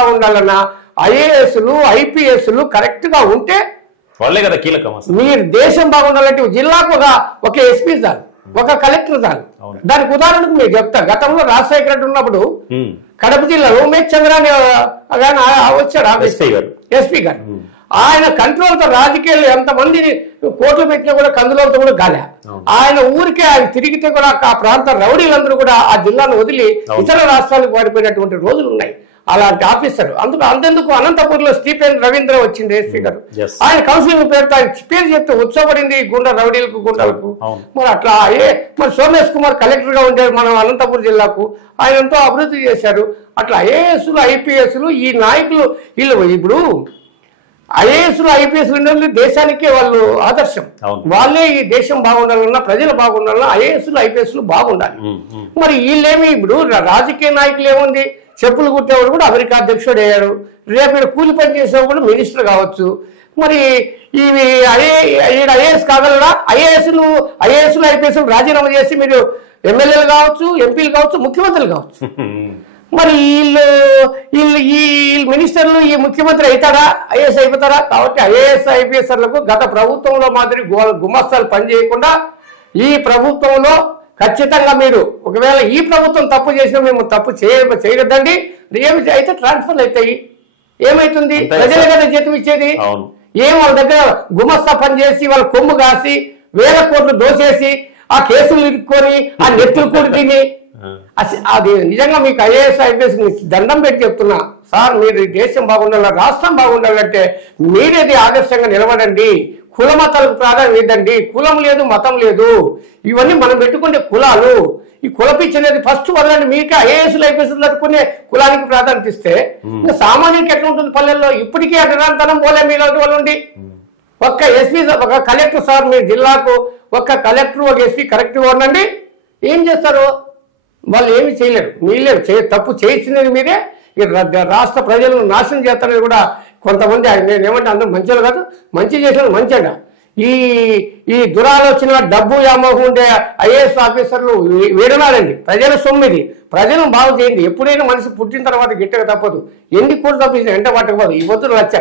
ఉండాలన్నా ఐఏఎస్లు ఐపీఎస్లు కరెక్ట్ గా ఉంటే వాళ్ళే కదా కీలకం. మీరు దేశం బాగుండాలంటే జిల్లాకు ఒక ఎస్పీ చాలు, ఒక కలెక్టర్ చాలు. దానికి ఉదాహరణకు మీరు చెప్తా, గతంలో రాజశేఖర రెడ్డి ఉన్నప్పుడు కడప జిల్లాలో ఉమేష్ చంద్రాని వచ్చాడు ఎస్పీ గారు. ఆయన కంట్రోల్తో రాజకీయాలు ఎంతమందిని కోట్లు పెట్టినా కూడా కందులతో కూడా గాలే. ఆయన ఊరికే ఆయన తిరిగితే కూడా ఆ ప్రాంత రౌడీలందరూ కూడా ఆ జిల్లాను వదిలి ఇతర రాష్ట్రాలకు పారిపోయినటువంటి రోజులు ఉన్నాయి. అలాంటి ఆఫీసర్ అంతెందుకు అనంతపూర్ లో స్టీఫెన్ రవీంద్ర వచ్చింది ఎస్పీ గారు. ఆయన కౌన్సిలింగ్ పేరుతో ఆయన పేరు చెప్తే ఉత్సవపడింది గుండా రౌడీలకు గుండాలకు. మరి అట్లా మరి సోమేష్ కుమార్ కలెక్టర్ గా ఉండేది మనం అనంతపూర్ జిల్లాకు, ఆయన ఎంతో అభివృద్ధి చేశారు. అట్లా ఐఏఎస్లు ఐపీఎస్లు ఈ నాయకులు వీళ్ళు ఇప్పుడు ఐఏఎస్లు ఐపీఎస్లు ఉండే దేశానికే వాళ్ళు ఆదర్శం. వాళ్ళే ఈ దేశం బాగుండాలన్నా ప్రజలు బాగుండాలన్నా ఐఏఎస్లు ఐపీఎస్లు బాగుండాలి. మరి వీళ్ళేమి ఇప్పుడు రాజకీయ నాయకులు ఏముంది, చెప్పులు కుట్టేవాడు కూడా అమెరికా అధ్యక్షుడు అయ్యాడు, రేపు కూలి పని చేసేవాడు కూడా మినిస్టర్ కావచ్చు. మరి ఇవి ఐఏఎస్ కాగలరా? ఐఏఎస్లు ఐపీఎస్లు రాజీనామా చేసి మీరు ఎమ్మెల్యేలు కావచ్చు, ఎంపీలు కావచ్చు, ముఖ్యమంత్రులు కావచ్చు. మరి వీళ్ళు ఈ మినిస్టర్లు ఈ ముఖ్యమంత్రి అవుతారా, ఐఏఎస్ అయిపోతారా? కాబట్టి ఐఏఎస్ ఐపీఎస్లకు గత ప్రభుత్వంలో మాదిరి గుమస్తాలు పనిచేయకుండా ఈ ప్రభుత్వంలో ఖచ్చితంగా మీరు ఒకవేళ ఈ ప్రభుత్వం తప్పు చేసినా మేము తప్పు చేయొద్దండి. ఏమి అయితే ట్రాన్స్ఫర్లు అవుతాయి, ఏమైతుంది? ప్రజల కదా జీతం ఇచ్చేది. ఏం వాళ్ళ దగ్గర గుమస్తా పని చేసి వాళ్ళ కొమ్ము కాసి వేల కోట్లు దోసేసి ఆ కేసులు ఇరుక్కొని ఆ నెత్తులు కూడి తిని అది నిజంగా మీకు ఐఏఎస్ ఐపీఎస్ దండం పెట్టి చెప్తున్నా సార్, మీరు దేశం బాగుండాలి, రాష్ట్రం బాగుండాలంటే మీరేది ఆదర్శంగా నిలబడండి. కుల మతాలకు ప్రాధాన్యం ఇద్దండి. కులం లేదు, మతం లేదు, ఇవన్నీ మనం పెట్టుకునే కులాలు. ఈ కులపిచ్చి అనేది ఫస్ట్ వదలండి. మీకు ఐఏఎస్లు ఐపీఎస్లు తట్టుకునే కులానికి ప్రాధాన్యత ఇస్తే ఇంకా సామాన్యునికి ఎట్లా ఉంటుంది పల్లెల్లో? ఇప్పటికీ అడ్డరాంతనం పోలే మీలాంటి వాళ్ళు ఉండి ఒక్క ఎస్పీ ఒక కలెక్టర్ సార్, మీ జిల్లాకు ఒక్క కలెక్టర్ ఒక ఎస్పీ కరెక్ట్గా ఉండండి, ఏం చేస్తారు? వాళ్ళు ఏమి చేయలేరు. మీరే తప్పు చేయించినది మీరే. ఈ రాష్ట్ర ప్రజలను నాశనం చేస్తారని కూడా కొంతమంది, నేను ఏమంటే అందరూ మంచిగా కాదు, మంచి చేసిన మంచిగా ఈ దురాలోచన డబ్బు వ్యామోహం ఉండే ఐఏఎస్ ఆఫీసర్లు వీడనాలండి. ప్రజల సొమ్మిది, ప్రజలను బాగు చేయండి. ఎప్పుడైనా మనిషి పుట్టిన తర్వాత గిట్టక తప్పదు. ఎన్ని కోట్లు తప్పించిన వెంట పట్టకపోదు. ఈ పొద్దున వచ్చా